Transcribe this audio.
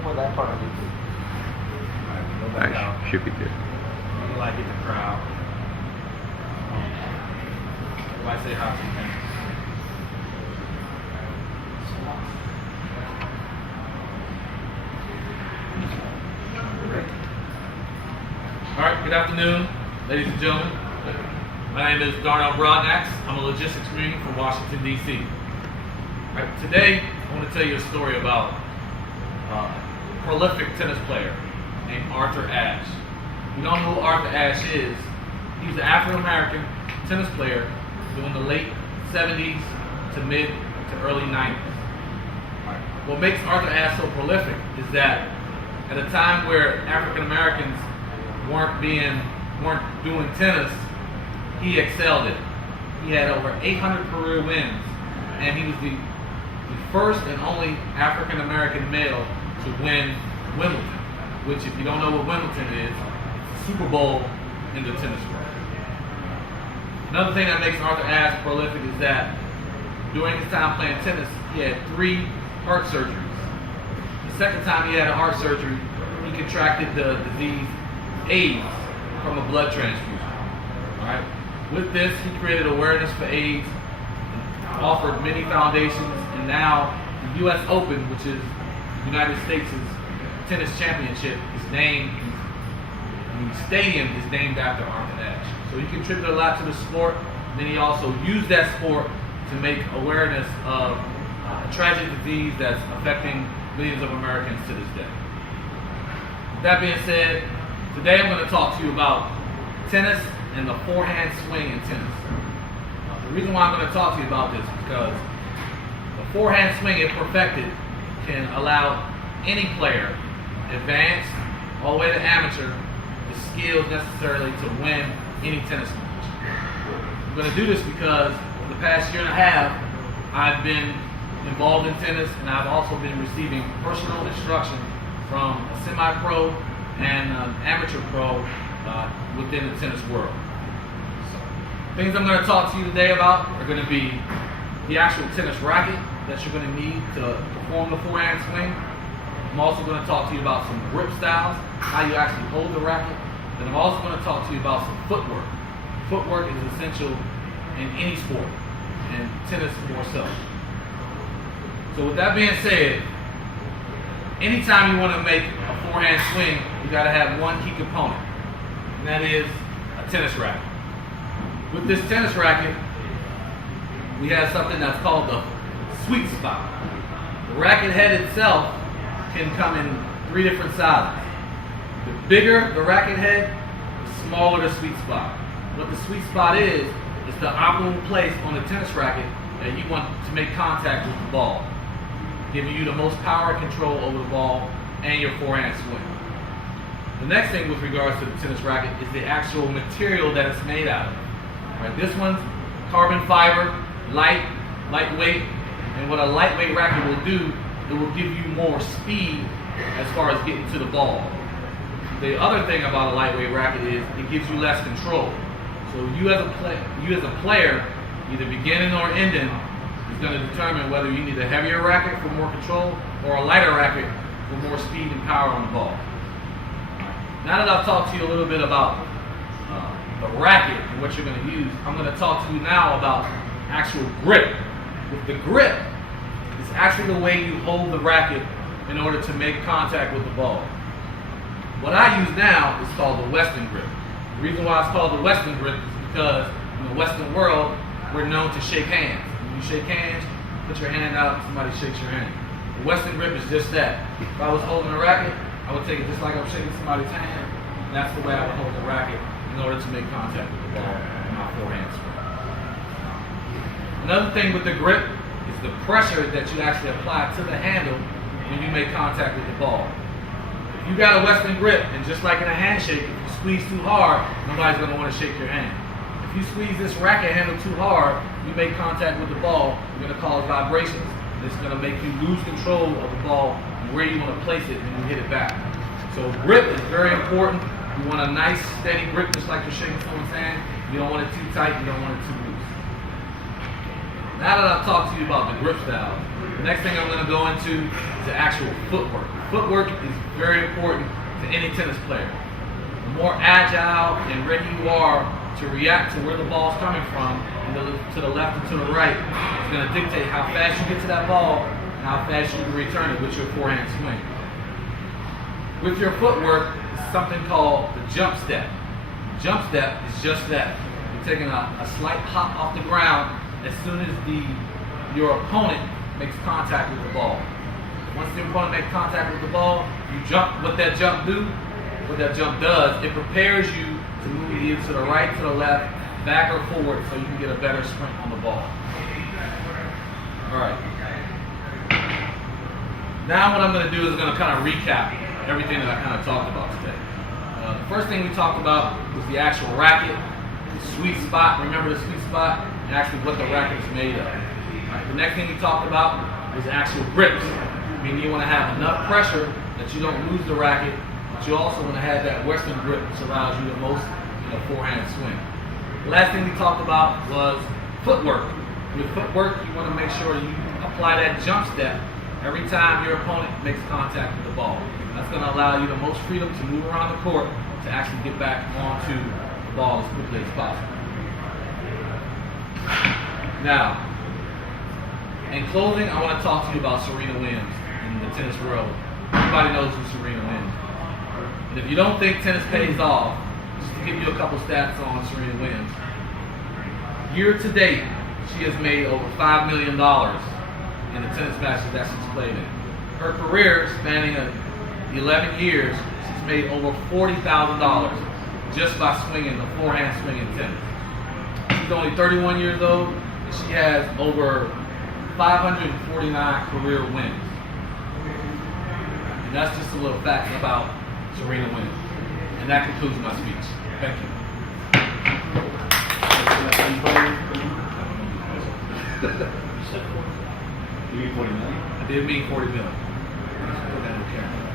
For that part of it too. Alright, go back out. Should be good. You like get the crowd. Why say hi to you? Alright, good afternoon, ladies and gentlemen. My name is Broadnax. I'm a logistics marine from Washington, D.C. Right, today, I want to tell you a story about a prolific tennis player named Arthur Ashe. If you don't know who Arthur Ashe is, he was an African-American tennis player during the late 70s to mid to early 90s. Right. What makes Arthur Ashe so prolific is that at a time where African-Americans weren't doing tennis, he excelled it. He had over 800 career wins, and he was the first and only African-American male to win Wimbledon, which, if you don't know what Wimbledon is, it's a Super Bowl in the tennis world. Another thing that makes Arthur Ashe prolific is that during his time playing tennis, he had 3 heart surgeries. The second time he had a heart surgery, he contracted the disease AIDS from a blood transfusion. All right. With this, he created awareness for AIDS, offered many foundations, and now the U.S. Open, which is the United States' tennis championship, is named, the stadium is named after Arthur Ashe. So he contributed a lot to the sport, and then he also used that sport to make awareness of a tragic disease that's affecting millions of Americans to this day. With that being said, today I'm going to talk to you about tennis and the forehand swing in tennis. The reason why I'm going to talk to you about this is because the forehand swing, if perfected, can allow any player, advanced all the way to amateur, the skills necessarily to win any tennis match. I'm going to do this because for the past year and a half, I've been involved in tennis, and I've also been receiving personal instruction from a semi-pro and an amateur pro within the tennis world. So, things I'm going to talk to you today about are going to be the actual tennis racket that you're going to need to perform the forehand swing. I'm also going to talk to you about some grip styles, how you actually hold the racket, and I'm also going to talk to you about some footwork. Footwork is essential in any sport, and tennis more so. So with that being said, anytime you want to make a forehand swing, you got to have one key component, and that is a tennis racket. With this tennis racket, we have something that's called the sweet spot. The racket head itself can come in 3 different sizes. The bigger the racket head, the smaller the sweet spot. What the sweet spot is the optimal place on the tennis racket that you want to make contact with the ball, giving you the most power and control over the ball and your forehand swing. The next thing with regards to the tennis racket is the actual material that it's made out of. Right, this one's carbon fiber, lightweight, and what a lightweight racket will do, it will give you more speed as far as getting to the ball. The other thing about a lightweight racket is it gives you less control. So you as a player, either beginning or ending, is going to determine whether you need a heavier racket for more control or a lighter racket for more speed and power on the ball. Now that I've talked to you a little bit about the racket and what you're going to use, I'm going to talk to you now about actual grip. With the grip, it's actually the way you hold the racket in order to make contact with the ball. What I use now is called the Western grip. The reason why it's called the Western grip is because in the Western world, we're known to shake hands. When you shake hands, put your hand out, somebody shakes your hand. The Western grip is just that. If I was holding a racket, I would take it just like I'm shaking somebody's hand, and that's the way I would hold the racket in order to make contact with the ball in my forehand swing. Another thing with the grip is the pressure that you actually apply to the handle when you make contact with the ball. If you got a Western grip, and just like in a handshake, if you squeeze too hard, nobody's going to want to shake your hand. If you squeeze this racket handle too hard, you make contact with the ball, you're going to cause vibrations. It's going to make you lose control of the ball and where you want to place it when you hit it back. So grip is very important. You want a nice, steady grip, just like you're shaking someone's hand. You don't want it too tight, you don't want it too loose. Now that I've talked to you about the grip style, the next thing I'm going to go into is the actual footwork. Footwork is very important to any tennis player. The more agile and ready you are to react to where the ball is coming from, and to the left and to the right, it's going to dictate how fast you get to that ball and how fast you can return it with your forehand swing. With your footwork, it's something called the jump step. Jump step is just that. You're taking a slight hop off the ground as soon as your opponent makes contact with the ball. Once the opponent makes contact with the ball, you jump. What that jump does, it prepares you to move either to the right, to the left, back or forward, so you can get a better sprint on the ball. All right. Now what I'm going to do is I'm going to kind of recap everything that I kind of talked about today. The first thing we talked about was the actual racket, the sweet spot. Remember the sweet spot, and actually what the racket is made of. Right. The next thing we talked about was actual grips. Meaning you want to have enough pressure that you don't lose the racket, but you also want to have that Western grip, which allows you the most in a forehand swing. The last thing we talked about was footwork. With footwork, you want to make sure you apply that jump step every time your opponent makes contact with the ball. That's going to allow you the most freedom to move around the court to actually get back onto the ball as quickly as possible. Now, in closing, I want to talk to you about Serena Williams in the tennis world. Everybody knows who Serena Williams is. And if you don't think tennis pays off, just to give you a couple stats on Serena Williams. Year to date, she has made over $5 million in the tennis matches that she's played in. Her career, spanning 11 years, she's made over $40,000 just by swinging the forehand swing in tennis. She's only 31 years old, and she has over 549 career wins. And that's just a little fact about Serena Williams. And that concludes my speech. Thank you. You mean 40 million? I did mean 40 million. Put that in the camera.